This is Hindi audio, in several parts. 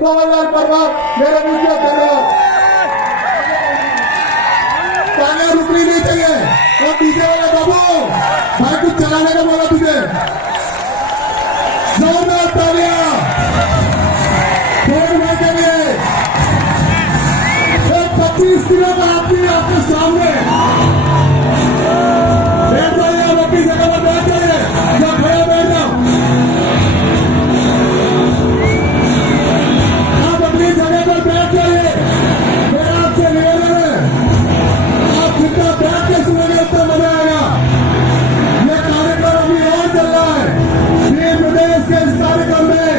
पवनलाल परमार मेरे मुझे धन्यवाद। तालियां रुकनी नहीं चाहिए। और डीजे वाला बाबू भाई कुछ चलाने का बोला तुझे, जोरदार तालियां भाई के लिए। 25 किलो का आदमी आपके सामने बैठ जाइए, आप अपनी जगह पर बैठ जाइए, या खड़े बैठ जाओ, आप अपनी जगह पर बैठ जाइए। मेरा आपसे निवेदन है, आप जितना बैठ के सुनेंगे उतना मजा आएगा। यह कार्यक्रम अभी और चल रहा है। देश प्रदेश के इस कार्यक्रम में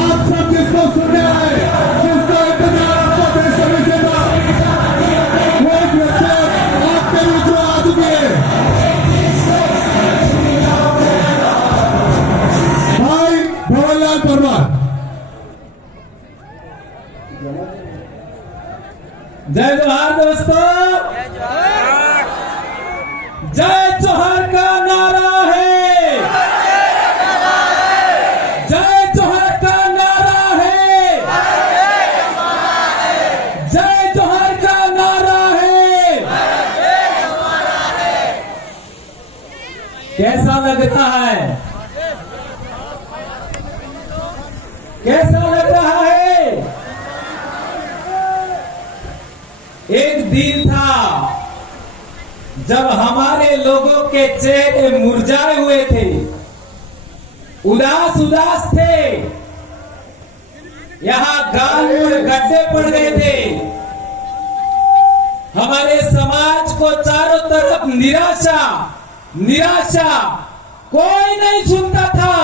आप सब जिसको सुनने आए, जिसका इंतजार आपको बेसब्री से था, वो एक व्यक्ति आपके बीच में आ चुकी है। भाई पवनलाल परमार। जय जोहार दोस्तों, जय जोहार का नारा है, जय जोहार का नारा है, जय जोहार का नारा है। कैसा लगता है, कैसा लग रहा है? एक दिन था जब हमारे लोगों के चेहरे मुरझाए हुए थे, उदास उदास थे, यहाँ गाल पर गड्ढे पड़ गए थे। हमारे समाज को चारों तरफ निराशा निराशा, कोई नहीं सुनता था।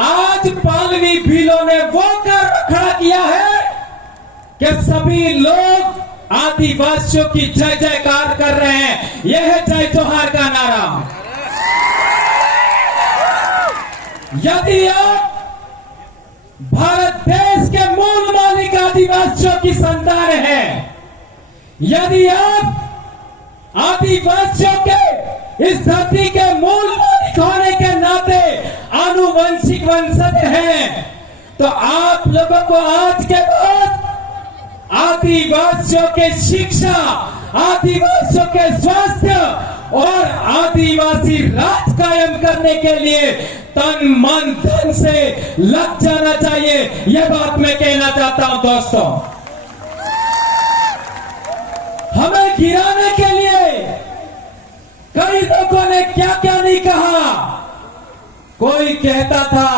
आज पालवी भीलों ने वो कर खड़ा किया है कि सभी लोग आदिवासियों की जय जयकार कर रहे हैं। यह है जय जोहार का नारा। यदि आप भारत देश के मूल मालिक आदिवासियों की संतान हैं, यदि आप आदिवासियों के इस धरती के मूल मालिक होने के नाते आनुवंशिक वंशज हैं, तो आप लोगों को आज के बाद आदिवासियों के शिक्षा, आदिवासियों के स्वास्थ्य और आदिवासी राज कायम करने के लिए तन मन धन से लग जाना चाहिए। यह बात मैं कहना चाहता हूं दोस्तों। हमें गिराने के लिए कई लोगों ने क्या क्या नहीं कहा। कोई कहता था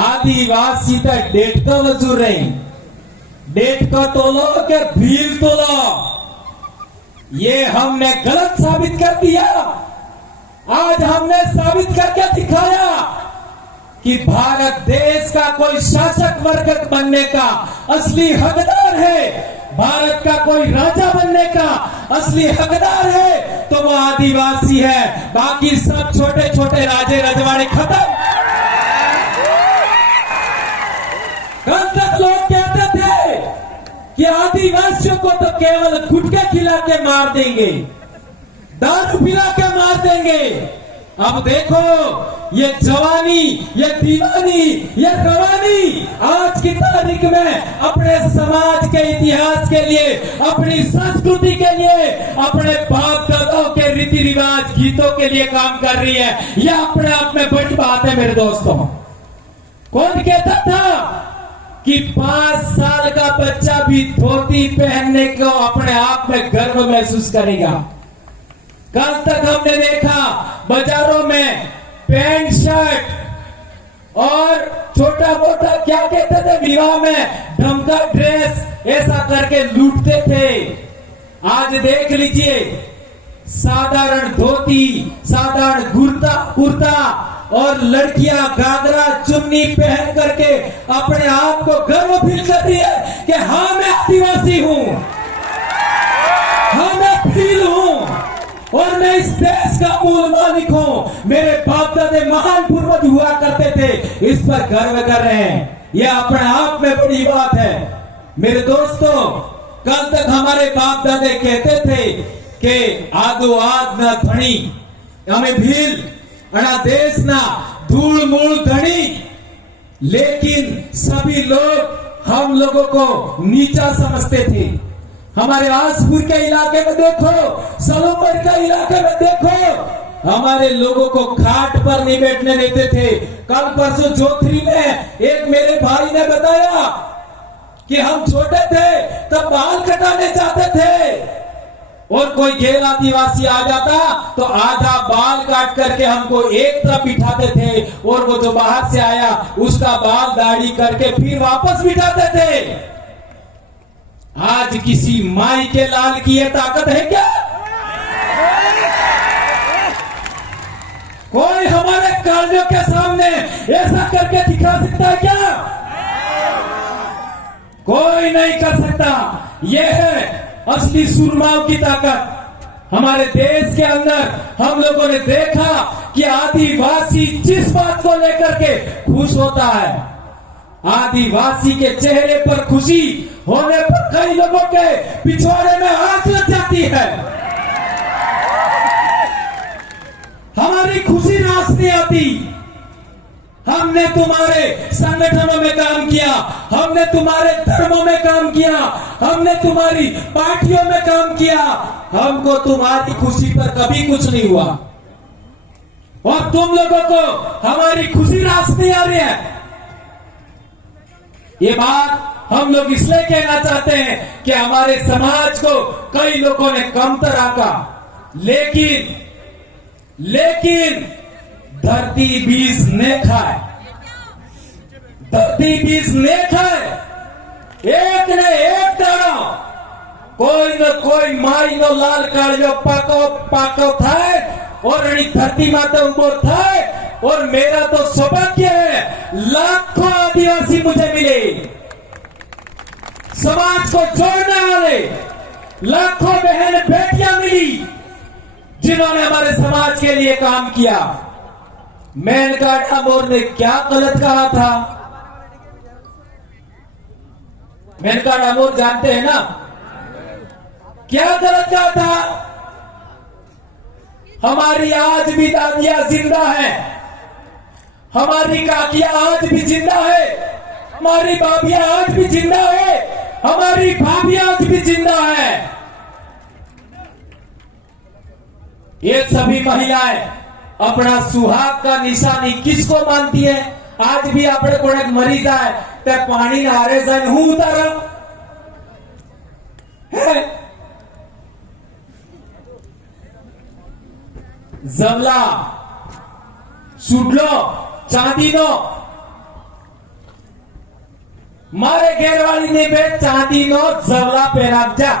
आदिवासी तो डेट का मजूर रही, डेट का तोलो के भील तोलो। ये हमने गलत साबित कर दिया। आज हमने साबित करके दिखाया कि भारत देश का कोई शासक वर्ग बनने का असली हकदार है, भारत का कोई राजा बनने का असली हकदार है तो वो आदिवासी है। बाकी सब छोटे छोटे राजे रजवाड़े खत्म। कल तक लोग कहते थे कि आदिवासियों को तो केवल गुटखे खिला के मार देंगे, दारू पिला के मार देंगे। अब देखो ये जवानी, ये दीवानी, ये रवानी आज की तारीख में अपने समाज के इतिहास के लिए, अपनी संस्कृति के लिए, अपने बाप दादाओं के रीति रिवाज गीतों के लिए काम कर रही है। यह अपने आप में बड़ी बात है मेरे दोस्तों। कौन कहता था कि 5 साल का बच्चा भी धोती पहनने को अपने आप में गर्व महसूस करेगा। कल तक हमने देखा बाजारों में पैंट शर्ट और छोटा मोटा क्या कहते थे विवाह में ढमका ड्रेस ऐसा करके लूटते थे। आज देख लीजिए साधारण धोती, साधारण कुर्ता और लड़कियां घाघरा चुन्नी पहन करके अपने आप को गर्व फील कर रही है कि हाँ मैं आदिवासी हूं, हाँ मैं फील हूं और मैं इस देश का मूल मालिक हूं। मेरे बाप दादे महान पूर्वज हुआ करते थे, इस पर गर्व कर रहे हैं। यह अपने आप में बड़ी बात है मेरे दोस्तों। कल तक हमारे बाप दादे कहते थे कि आदो आद ना धनी हमें भील अना देश ना धूल मूल धनी। लेकिन सभी लोग हम लोगों को नीचा समझते थे। हमारे आसपुर के इलाके में देखो, सलोमर के इलाके में देखो, हमारे लोगों को खाट पर नहीं बैठने देते थे। कल परसों जोधरी में एक मेरे भाई ने बताया कि हम छोटे थे तब बाल कटाने जाते थे और कोई गैर आदिवासी आ जाता तो आधा बाल काट करके हमको एक तरफ बिठाते थे और वो जो बाहर से आया उसका बाल दाढ़ी करके फिर वापस बिठाते थे। आज किसी माई के लाल की ये ताकत है क्या? कोई हमारे कार्यों के सामने ऐसा करके दिखा सकता है क्या? कोई नहीं कर सकता। यह है असली सुरमाओं की ताकत। हमारे देश के अंदर हम लोगों ने देखा कि आदिवासी जिस बात को लेकर के खुश होता है, आदिवासी के चेहरे पर खुशी होने पर कई लोगों के पिछवाड़े में आग लग जाती है। हमारी खुशी रास नहीं आती। हमने तुम्हारे संगठनों में काम किया, हमने तुम्हारे धर्मों में काम किया, हमने तुम्हारी पार्टियों में काम किया, हमको तुम्हारी खुशी पर कभी कुछ नहीं हुआ और तुम लोगों को हमारी खुशी रास नहीं आ रही है। ये बात हम लोग इसलिए कहना चाहते हैं कि हमारे समाज को कई लोगों ने कमतर आंका, लेकिन धरती बीज ने खाए, धरती बीज ने खाए, एक ने एक दाना, कोई न कोई माई नो लाल काढ़ो पाको थाय और धरती माता उबो थाय। और मेरा तो सौभाग्य है, लाखों आदिवासी मुझे मिले, समाज को जोड़ने वाले लाखों बहन बेटियां मिली जिन्होंने हमारे समाज के लिए काम किया। मेनका डामोर ने क्या गलत कहा था? मेनका डामोर जानते हैं ना क्या गलत कहा था? हमारी आज भी दादियां जिंदा है, हमारी काकियां आज भी जिंदा है, हमारी भाभियां आज भी जिंदा है, हमारी भाभियां आज भी जिंदा है। ये सभी महिलाएं अपना सुहाग का निशानी किसको मानती है? आज भी अपने को मरी जाए तो पानी नहारे जाए हूं उतारा है। जमला सुडलो चांदीनो मारे घेरवाली ने बे चांदीनो जमला पहरावजा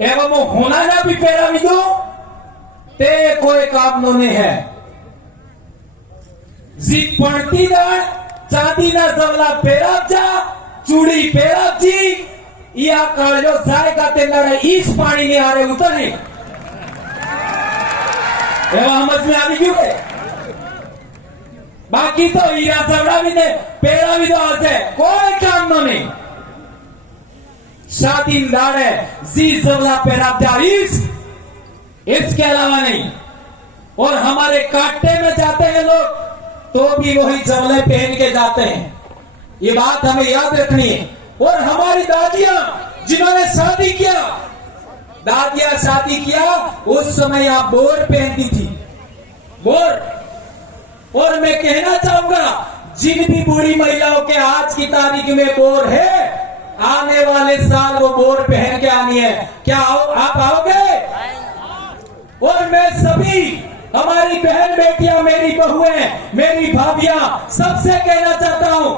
एवं वो होना ना भी पहरावी दो ते कोई काम नो ने है। जी पड़ती दाण चांदी ना जमला पहरावजा चूड़ी पहरावजी या काळजो जाएगा ते लड़े इस पानी ने आरे उतरे एवं समझ में आ गई क्यों? बाकी तो हीरा चवड़ा भी ने पेड़ा भी तो आते कोई काम नो नहीं। शादी दाड़े जी जमला पहरावजा इसके अलावा नहीं। और हमारे काटे में जाते हैं लोग तो भी वही जमले पहन के जाते हैं, ये बात हमें याद रखनी है। और हमारी दादियां जिन्होंने शादी किया, दादियां शादी किया उस समय आप बोर पहनती थी, बोर। और मैं कहना चाहूंगा जिन भी बूढ़ी महिलाओं के आज की तारीख में बोर है, आने वाले साल वो बोर पहन के आनी है। क्या आप आओगे? और मैं सभी हमारी बहन बेटियां, मेरी बहुएं, मेरी भाभियां सबसे कहना चाहता हूं,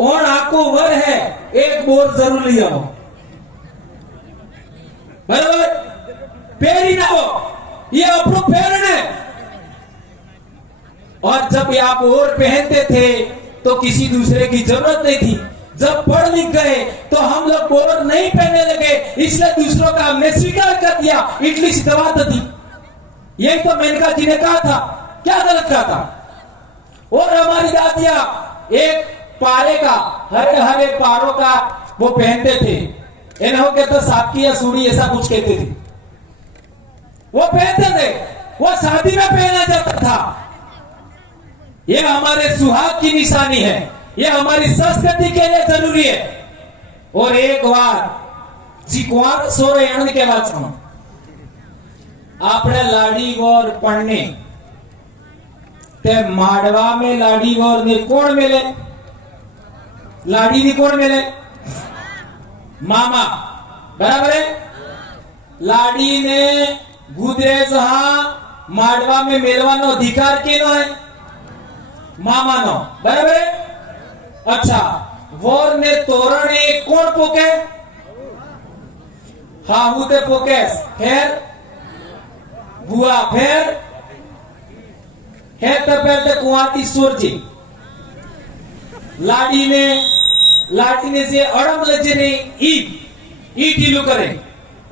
और आपको वर है एक बोर जरूर लिया हो, बराबर? पैरी ना हो, ये अपनो पैरण है। और जब आप और पहनते थे तो किसी दूसरे की जरूरत नहीं थी। जब पढ़ लिख गए तो हम लोग बोर नहीं पहनने लगे, इसलिए दूसरों का हमने स्वीकार कर दिया। इडली से दबाता थी, यही तो मेनका जी ने कहा था। क्या गलत कहा था? और हमारी दादियां एक पारे का, हरे हरे पारों का वो पहनते थे, इन्हों के तो सापकी या सूड़ी ऐसा कुछ कहते थे, वो पहनते थे। वो शादी में पहना जाता था। ये हमारे सुहाग की निशानी है, ये हमारी संस्कृति के लिए जरूरी है। और एक बार चिकवार सोरे आने के बाद सुनो, आपने लाड़ी गौर पढ़ने ते माडवा में लाड़ी गौर ने कौन मिले? लाड़ी ने कौन मिले? मामा, बराबर है। लाड़ी ने गुदरे जहां माडवा में मेलवानो अधिकार केनो है? मामा नो, बराबर है। अच्छा, वोर ने तोरण कौन पोके? हाहू ते पोके, फिर बुआ, फिर है तो पहले कुआती सूरजी। लाड़ी ने से अड़म लजे ने ई ढीलू करे।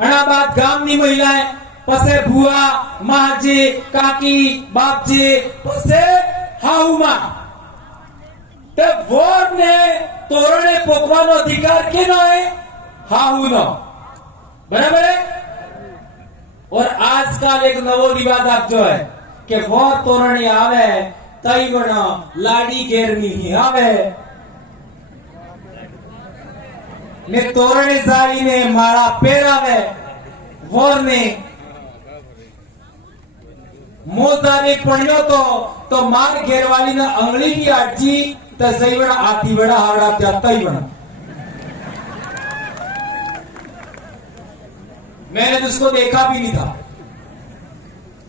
अना बाद गामनी महिलाएं पसे बुआ, माजी, काकी, बापजी, पसे हाहू मां। ते वोर ने तोरणे पोकवानो अधिकार केनो है? हाहू नो, बराबर है। और आजकल एक नवो रिवाज आप जो है कि वो तोरणी आवे तई बना लाड़ी घेरनी ही आवे ने तोरणी जाई ने माला पेरावे वोर ने मोजाने पड़ियो तो मार घेरवाली ना अंगली की आटी तो सही बना आती बड़ा हावड़ा जाता ही बना। मैंने तो उसको देखा भी नहीं था।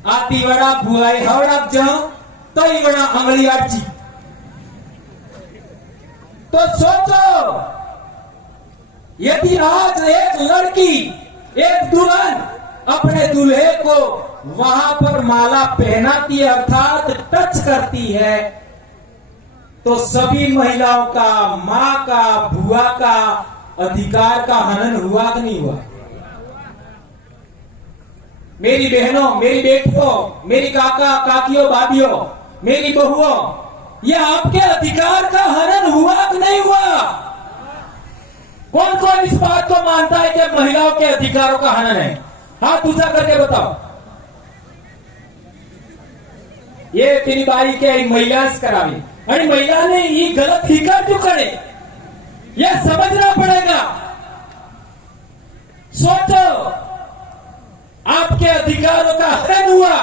आती बड़ा बुआई हावड़ा जाओ तो ही बड़ा अंगली आटी। तो सोचो, यदि आज एक लड़की, एक दुल्हन अपने दूल्हे को वहां पर माला पहनाती है अर्थात टच करती है, तो सभी महिलाओं का, मां का, बुआ का अधिकार का हनन हुआ कि नहीं हुआ? मेरी बहनों, मेरी बेटियों, मेरी काका काकियों, भाभियों, मेरी बहुओं, यह आपके अधिकार का हनन हुआ कि नहीं हुआ? कौन कौन इस बात को मानता है कि महिलाओं के अधिकारों का हनन है? हाथ ऊंचा करके बताओ। ये तेरी बाई के महिला करावी, अरे महिला ने ये गलत अधिकार क्यों करे? यह समझना पड़ेगा। सोचो, आपके अधिकारों का हनन हुआ,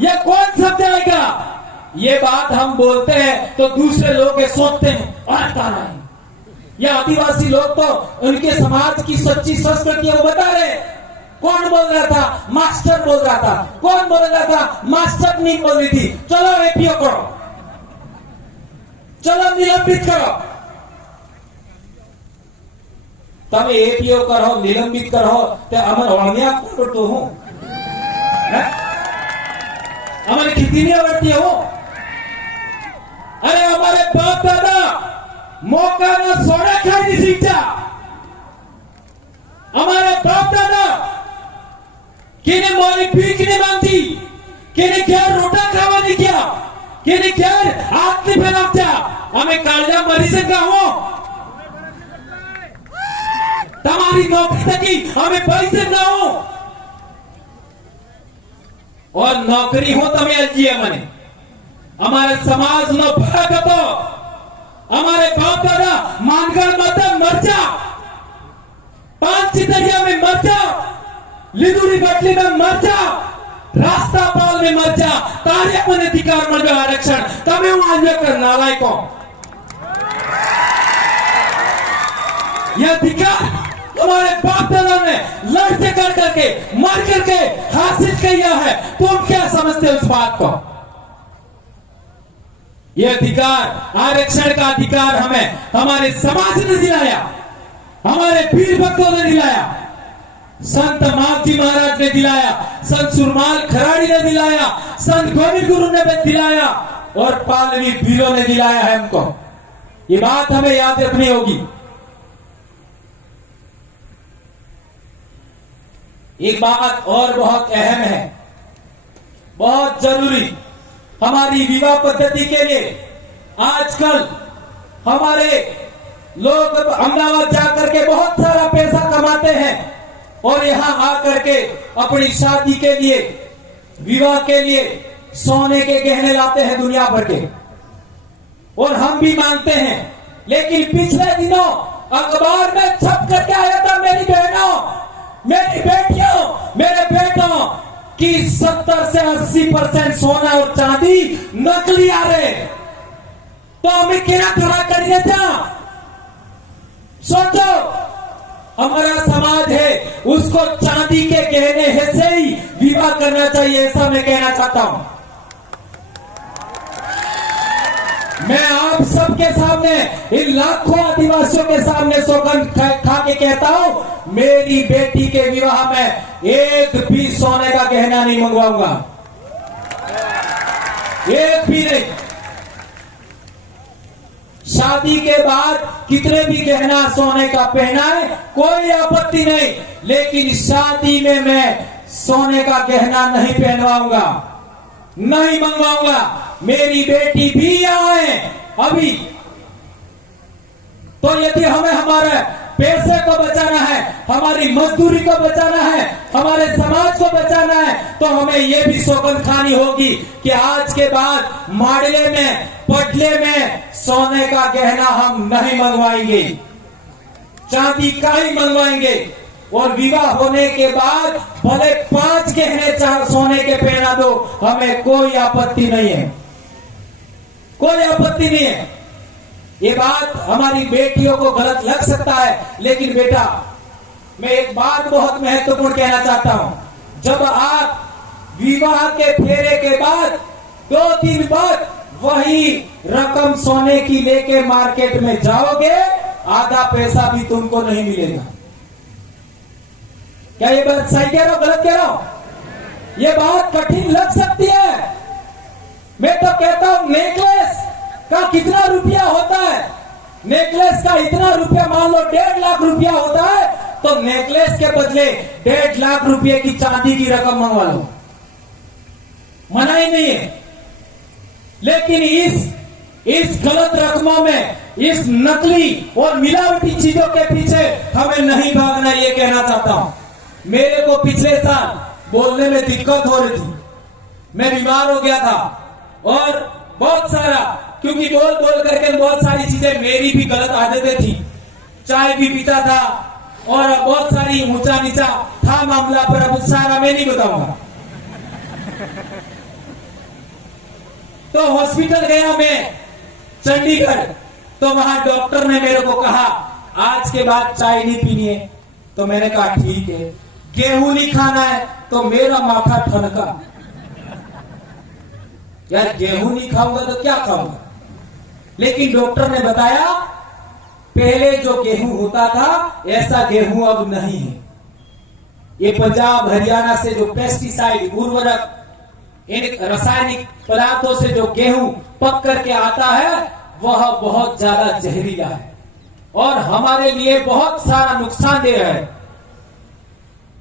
यह कौन समझाएगा? ये बात हम बोलते हैं तो दूसरे लोग ये सोचते हैं और ताना है। यह आदिवासी लोग तो उनके समाज की सच्ची संस्कृति वो बता रहे। कौन बोल रहा था? मास्टर बोल रहा था। कौन बोल रहा था? मास्टर नहीं बोल रही थी। चलो एपीओ करो, चलो निलंबित करो। तब एपीओ करो, निलंबित करो तो अमर होने तो हूं हमारी खेती नहीं बढ़ती हो। अरे हमारे बाप दादा मौका ना सोना खाई नहीं सीखा। हमारे बाप दादा किने मोरी भीख नहीं मांगती, किने क्या रोटा खावा नहीं किया, किने क्या हाथ नहीं फैलाता। हमें कालिया मरी से कहो तुम्हारी नौकरी तकी हमें पैसे ना हो और नौकरी हो तमें अलजिए मने हमारे समाज नो फरक तो हमारे बाप दादा मानकर मत मर जा, पांच चितरिया में मर जा, लिदुरी बटली में मर जा, रास्ता पाल में मर जा, तारे मन अधिकार मर जा आरक्षण तमें वहां कर नालायकों। यह अधिकार हमारे बाप दादा ने लड़ते कर करके मर करके हासिल किया है। तुम क्या समझते हो इस बात को? यह अधिकार, आरक्षण का अधिकार हमें हमारे समाज ने दिलाया, हमारे वीर भक्तों ने दिलाया, संत मावजी महाराज ने दिलाया, संत सुरमाल खराड़ी ने दिलाया, संत गोविंद गुरु ने भी दिलाया और पालवी वीरों ने दिलाया है हमको। ये बात हमें याद रखनी होगी। एक बात और बहुत अहम है, बहुत जरूरी, हमारी विवाह पद्धति के लिए आजकल हमारे लोग अहमदाबाद जाकर के बहुत सारा पैसा कमाते हैं और यहां आकर के अपनी शादी के लिए, विवाह के लिए सोने के गहने लाते हैं दुनिया भर के। और हम भी मानते हैं। लेकिन पिछले दिनों अखबार में छप करके आया था मेरी बहनों, मेरी बेटियों, मेरे बेटों कि 70 से 80% सोना और चांदी नकली आ रहे। तो हमें क्या खड़ा करिए था? सोचो, हमारा समाज है, उसको चांदी के गहने से ही विवाह करना चाहिए, ऐसा मैं कहना चाहता हूं। मैं आप सबके सामने, इन लाखों आदिवासियों के सामने सौगंध खा के कहता हूं, मेरी बेटी के विवाह में एक भी सोने का गहना नहीं मंगवाऊंगा, एक भी नहीं। शादी के बाद कितने भी गहना सोने का पहना है, कोई आपत्ति नहीं, लेकिन शादी में मैं सोने का गहना नहीं पहनवाऊंगा, नहीं मंगवाऊंगा। मेरी बेटी भी यहां है अभी। तो यदि हमें हमारे पैसे को बचाना है, हमारी मजदूरी को बचाना है, हमारे समाज को बचाना है, तो हमें यह भी सौगंध खानी होगी कि आज के बाद माडले में, पटले में सोने का गहना हम नहीं मंगवाएंगे, चांदी का ही मंगवाएंगे। और विवाह होने के बाद भले 5 गहने सोने के पहना दो, हमें कोई आपत्ति नहीं है, कोई आपत्ति नहीं है। ये बात हमारी बेटियों को गलत लग सकता है, लेकिन बेटा, मैं एक बात बहुत महत्वपूर्ण कहना चाहता हूं। जब आप विवाह के फेरे के बाद 2 दिन बाद वही रकम सोने की लेके मार्केट में जाओगे, आधा पैसा भी तुमको नहीं मिलेगा। क्या ये बात सही कह रहा हूं, गलत कह रहा हूं? ये बात कठिन लग सकती है। मैं तो कहता हूं, नेकलेस का कितना रुपया होता है? नेकलेस का इतना रुपया, मान लो 1.5 लाख रुपया होता है, तो नेकलेस के बदले 1.5 लाख रुपए की चांदी की रकम मंगवा लो, मना ही नहीं है। लेकिन इस गलत रकमों में, इस नकली और मिलावटी चीजों के पीछे हमें नहीं भागना, ये कहना चाहता हूं। मेरे को पिछले साल बोलने में दिक्कत हो रही थी, मैं बीमार हो गया था, और बहुत सारा, क्योंकि बोल बोल करके बहुत सारी चीजें, मेरी भी गलत आदतें थी, चाय भी पीता था और बहुत सारी ऊंचा नीचा था मामला, पर अब सारा मैं नहीं बताऊंगा। तो हॉस्पिटल गया मैं चंडीगढ़, तो वहां डॉक्टर ने मेरे को कहा आज के बाद चाय नहीं पीनी है। तो मैंने कहा ठीक है। गेहूं नहीं खाना है, तो मेरा माथा ठनका, यार गेहूं नहीं खाऊंगा तो क्या खाऊंगा। लेकिन डॉक्टर ने बताया पहले जो गेहूं होता था, ऐसा गेहूं अब नहीं है। ये पंजाब हरियाणा से जो पेस्टिसाइड, उर्वरक, इन रासायनिक पदार्थों से जो गेहूं पक करके आता है, वह बहुत ज्यादा जहरीला है और हमारे लिए बहुत सारा नुकसानदेह है।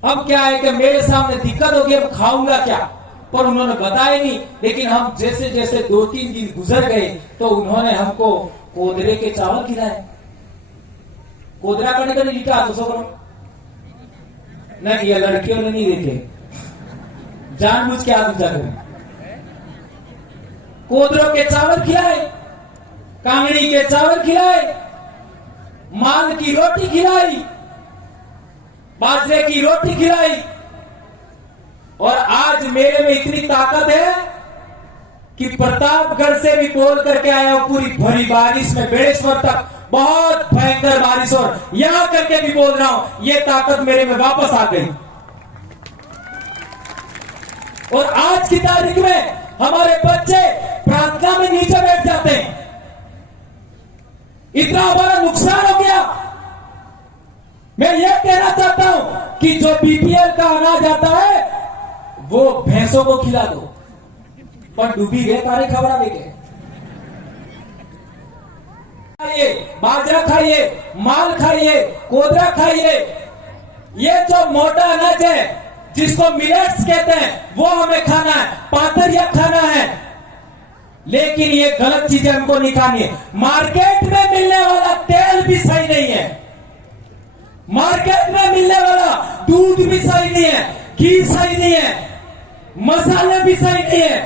अब क्या है कि मेरे सामने दिक्कत होगी, अब खाऊंगा क्या, पर उन्होंने बताया नहीं। लेकिन हम जैसे जैसे 2-3 दिन गुजर गए, तो उन्होंने हमको कोदरे के चावल खिलाए। कोदरा करने का नहीं लिखा, तो नहीं, ये लड़कियों ने नहीं देखे, जानबूझ के आदमी जाकर कोदरों के चावल खिलाए, कांगड़ी के चावल खिलाए, माल की रोटी खिलाई, बाजरे की रोटी खिलाई। और आज मेरे में इतनी ताकत है कि प्रतापगढ़ से भी बोल करके आया हूं, पूरी भरी बारिश में बेड़ेश्वर तक बहुत भयंकर बारिश, और यहां करके भी बोल रहा हूं, ये ताकत मेरे में वापस आ गई। और आज की तारीख में हमारे बच्चे प्रार्थना में नीचे बैठ जाते हैं। इतना हमारा नुकसान हो गया। मैं यह कहना चाहता हूं कि जो बीपीएल का अनाज आता है, वो भैंसों को खिला दो, पर डूबी गए तारे खबरा देखे। खाइए, बाजरा खाइए, माल खाइए, कोदरा खाइए। ये जो मोटा अनाज है, जिसको मिलेट्स कहते हैं, वो हमें खाना है, पातरिया खाना है। लेकिन ये गलत चीजें हमको नहीं खानी है। मार्केट में मिलने वाला तेल भी सही नहीं है, मार्केट में मिलने वाला दूध भी सही नहीं है, घी सही नहीं है, मसाले भी सही नहीं है।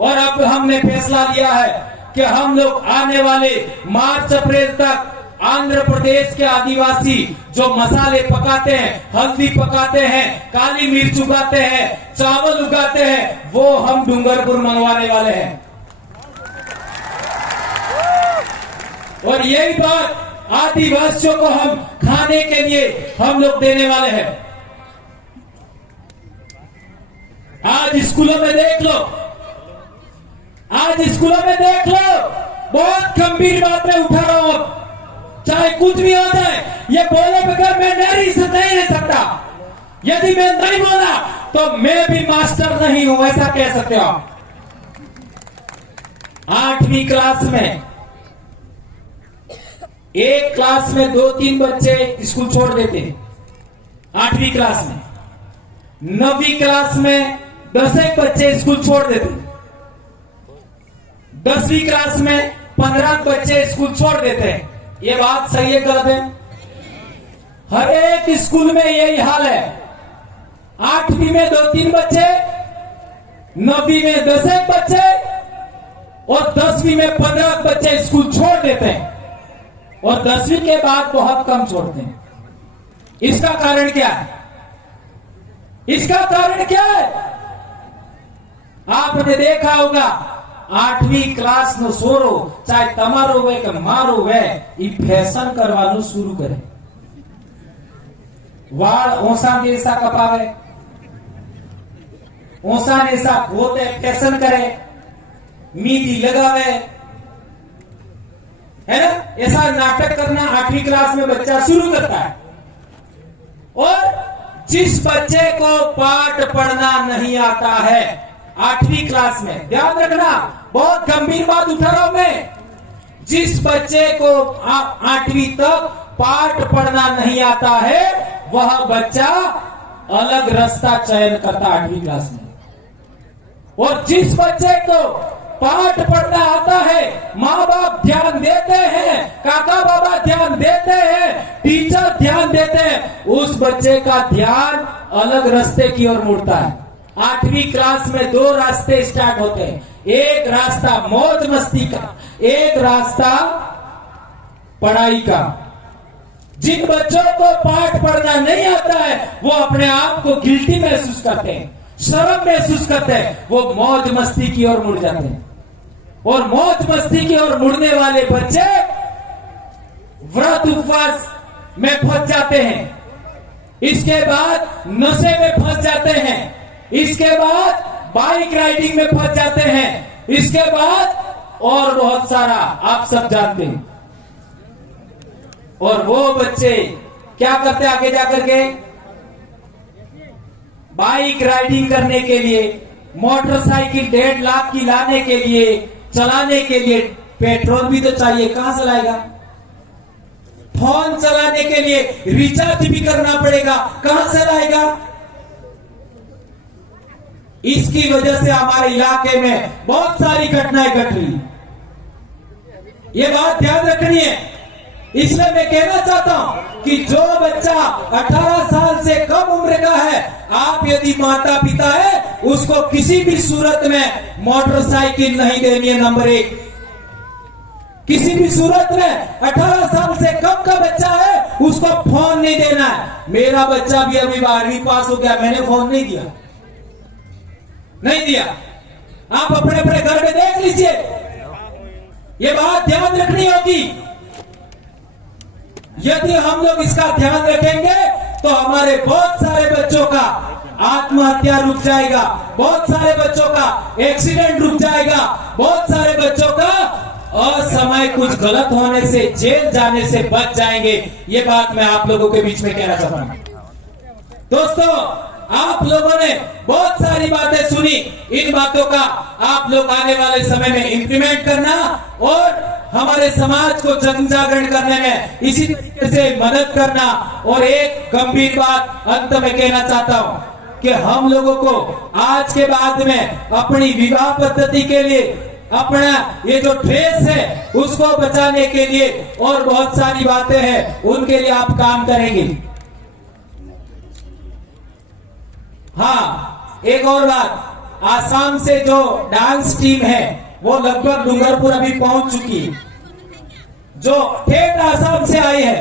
और अब हमने फैसला लिया है, कि हम लोग आने वाले मार्च अप्रैल तक आंध्र प्रदेश के आदिवासी जो मसाले पकाते हैं, हल्दी पकाते हैं, काली मिर्च उगाते हैं, चावल उगाते हैं, वो हम डूंगरपुर मंगवाने वाले हैं। और यही बात आदिवासियों को हम खाने के लिए हम लोग देने वाले हैं। आज स्कूलों में देख लो, आज स्कूलों में देख लो, बहुत गंभीर बात मैं उठा रहा हूं। चाहे कुछ भी हो जाए, ये बोले बगैर मैं नहीं रह सकता। यदि मैं नहीं बोला तो मैं भी मास्टर नहीं हूं, ऐसा कह सकते हो आप। 8वीं क्लास में एक क्लास में 2-3 बच्चे स्कूल छोड़ देते हैं। 8वीं क्लास में 9वीं क्लास में 10 बच्चे स्कूल छोड़ देते हैं। 10वीं क्लास में 15 बच्चे स्कूल छोड़ देते हैं। ये बात सही है गलत है? हर एक स्कूल में यही हाल है। 8वीं में 2-3 बच्चे, 9वीं में 10 बच्चे और 10वीं में 15 बच्चे स्कूल छोड़ देते हैं और 10वीं के बाद बहुत कम छोड़ते हैं। इसका कारण क्या है? इसका कारण क्या है? आपने देखा होगा 8वीं क्लास नो सोरो चाहे तमारो वे के मारो वे ई फैशन करवानो शुरू करे। वाल ओसा नेसा कपावे, ओसा नेसा होते फैशन करे, मीदी लगावे, है ना? ऐसा नाटक करना 8वीं क्लास में बच्चा शुरू करता है। और जिस बच्चे को पाठ पढ़ना नहीं आता है 8वीं क्लास में, ध्यान रखना, बहुत गंभीर बात उठा रहा हूं मैं, जिस बच्चे को 8वीं तक पाठ पढ़ना नहीं आता है वह बच्चा अलग रास्ता चयन करता 8वीं क्लास में। और जिस बच्चे को पाठ पढ़ना आता है, माँ बाप ध्यान देते हैं, काका बाबा ध्यान देते हैं, टीचर ध्यान देते हैं, उस बच्चे का ध्यान अलग रास्ते की ओर मुड़ता है। 8वीं क्लास में 2 रास्ते स्टार्ट होते हैं। एक रास्ता मौज मस्ती का, एक रास्ता पढ़ाई का। जिन बच्चों को पाठ पढ़ना नहीं आता है वो अपने आप को गिल्टी महसूस करते हैं, शर्म महसूस करते हैं, वो मौज मस्ती की ओर मुड़ जाते हैं। और मौज मस्ती की ओर मुड़ने वाले बच्चे व्रत उपवास में फंस जाते हैं, इसके बाद नशे में फंस जाते हैं, इसके बाद बाइक राइडिंग में फंस जाते हैं, इसके बाद और बहुत सारा आप सब जानते हैं। और वो बच्चे क्या करते आगे जाकर के? बाइक राइडिंग करने के लिए, मोटरसाइकिल 1.5 लाख की लाने के लिए, चलाने के लिए पेट्रोल भी तो चाहिए, कहां से लाएगा? फोन चलाने के लिए रिचार्ज भी करना पड़ेगा, कहां से लाएगा? इसकी वजह से हमारे इलाके में बहुत सारी घटनाएं घट रही। ये बात ध्यान रखनी है। इसलिए मैं कहना चाहता हूं कि जो बच्चा 18 साल से कम उम्र का है, आप यदि माता पिता है, उसको किसी भी सूरत में मोटरसाइकिल नहीं देनी है। नंबर 1, किसी भी सूरत में 18 साल से कम का बच्चा है उसको फोन नहीं देना है। मेरा बच्चा भी अभी 12वीं पास हो गया, मैंने फोन नहीं दिया, नहीं दिया। आप अपने अपने घर में देख लीजिए, ये बात ध्यान रखनी होगी। यदि हम लोग इसका ध्यान रखेंगे तो हमारे बहुत सारे बच्चों का आत्महत्या रुक जाएगा, बहुत सारे बच्चों का एक्सीडेंट रुक जाएगा, बहुत सारे बच्चों का असमय कुछ गलत होने से, जेल जाने से बच जाएंगे। ये बात मैं आप लोगों के बीच में कहना चाहता हूं। दोस्तों, आप लोगों ने बहुत सारी बातें सुनी, इन बातों का आप लोग आने वाले समय में इंप्लीमेंट करना और हमारे समाज को जन जागरण करने में इसी तरीके से मदद करना। और एक गंभीर बात अंत में कहना चाहता हूं कि हम लोगों को आज के बाद में अपनी विवाह पद्धति के लिए, अपना ये जो ड्रेस है उसको बचाने के लिए और बहुत सारी बातें हैं, उनके लिए आप काम करेंगे। हाँ, एक और बात, आसाम से जो डांस टीम है वो लगभग डूंगरपुर अभी पहुंच चुकी। जो ठेठ आसाम से आई है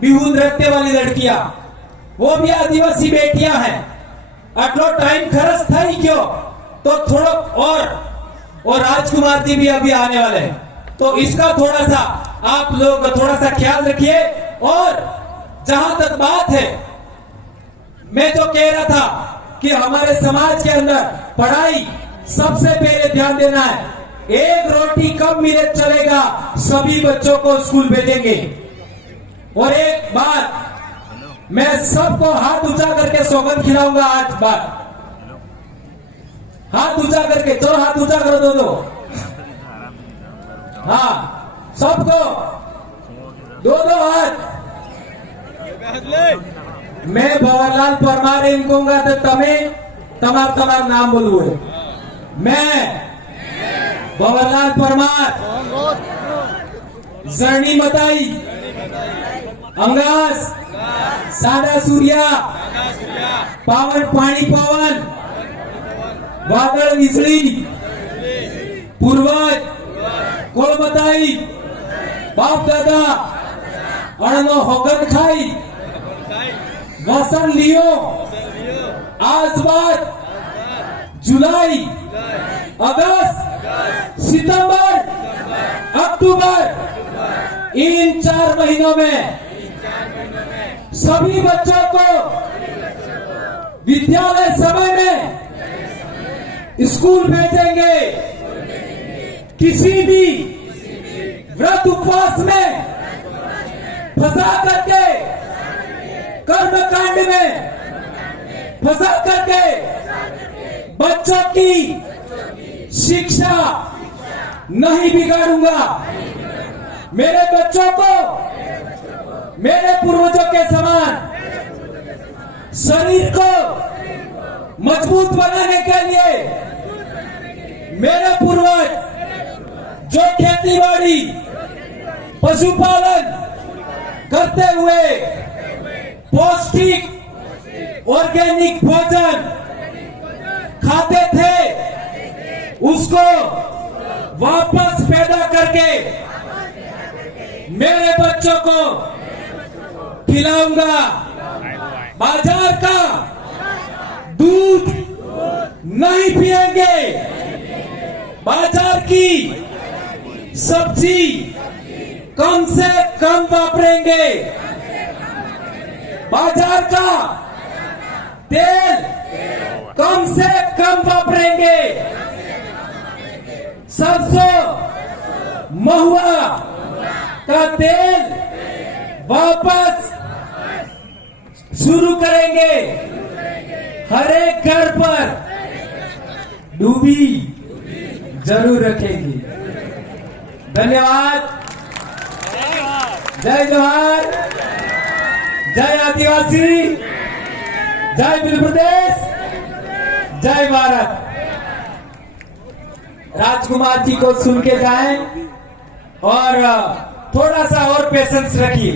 बिहू नृत्य वाली लड़कियां, वो भी आदिवासी बेटियां हैं। आटलो टाइम खर्च था ही क्यों, तो थोड़ा और राजकुमार जी भी अभी आने वाले हैं, तो इसका थोड़ा सा आप लोग थोड़ा सा ख्याल रखिए। और जहां तक बात है, मैं जो कह रहा था कि हमारे समाज के अंदर पढ़ाई सबसे पहले ध्यान देना है। एक रोटी कम मिले चलेगा, सभी बच्चों को स्कूल भेजेंगे। और एक बात, मैं सबको हाथ ऊंचा करके सौगंध खिलाऊंगा आज बात। हाथ ऊंचा करके, चलो हाथ ऊंचा करो दो। हाँ, सबको दो हाथ। मैं भवरलाल परमार एम कहूंगा तो तमे तमार नाम बोलू है। मैं भवरलाल परमार जर्नी मताई अंगास सादा सूर्या पावन पाणी पवन वादळ वीजळी पूर्वज कोळमताई बाप दादा अणनो होगन खाई वसन लियो आज बाद जुलाई अगस्त सितंबर अक्टूबर इन 4 महीनों में सभी बच्चों को विद्यालय समय में स्कूल भेजेंगे। किसी भी व्रत उपवास में फंसा करके, कर्मकांड में फंसा करके बच्चों की शिक्षा नहीं बिगाड़ूंगा। मेरे बच्चों को मेरे पूर्वजों के समान शरीर को मजबूत बनाने के लिए मेरे पूर्वज जो खेतीबाड़ी पशुपालन करते हुए पौष्टिक ऑर्गेनिक भोजन खाते थे, उसको वापस पैदा करके मेरे बच्चों को खिलाऊंगा। बाजार का दूध नहीं पिएंगे, बाजार की सब्जी कम से कम वापरेंगे, बाजार का तेल कम से कम वापरेंगे, सरसों महुआ का तेल वापस शुरू करेंगे। हर एक घर पर डूबी जरूर रखेंगे। धन्यवाद। जय जोहार, जय आदिवासी, जय मध्य प्रदेश, जय भारत। राजकुमार जी को सुन के जाएं और थोड़ा सा और पेशेंस रखिए,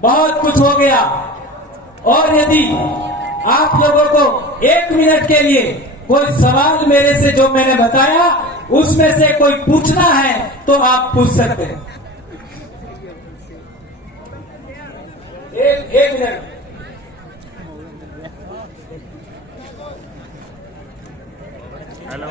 बहुत कुछ हो गया। और यदि आप लोगों को 1 मिनट के लिए कोई सवाल मेरे से जो मैंने बताया उसमें से कोई पूछना है तो आप पूछ सकते हैं। एक मिनट। हेलो।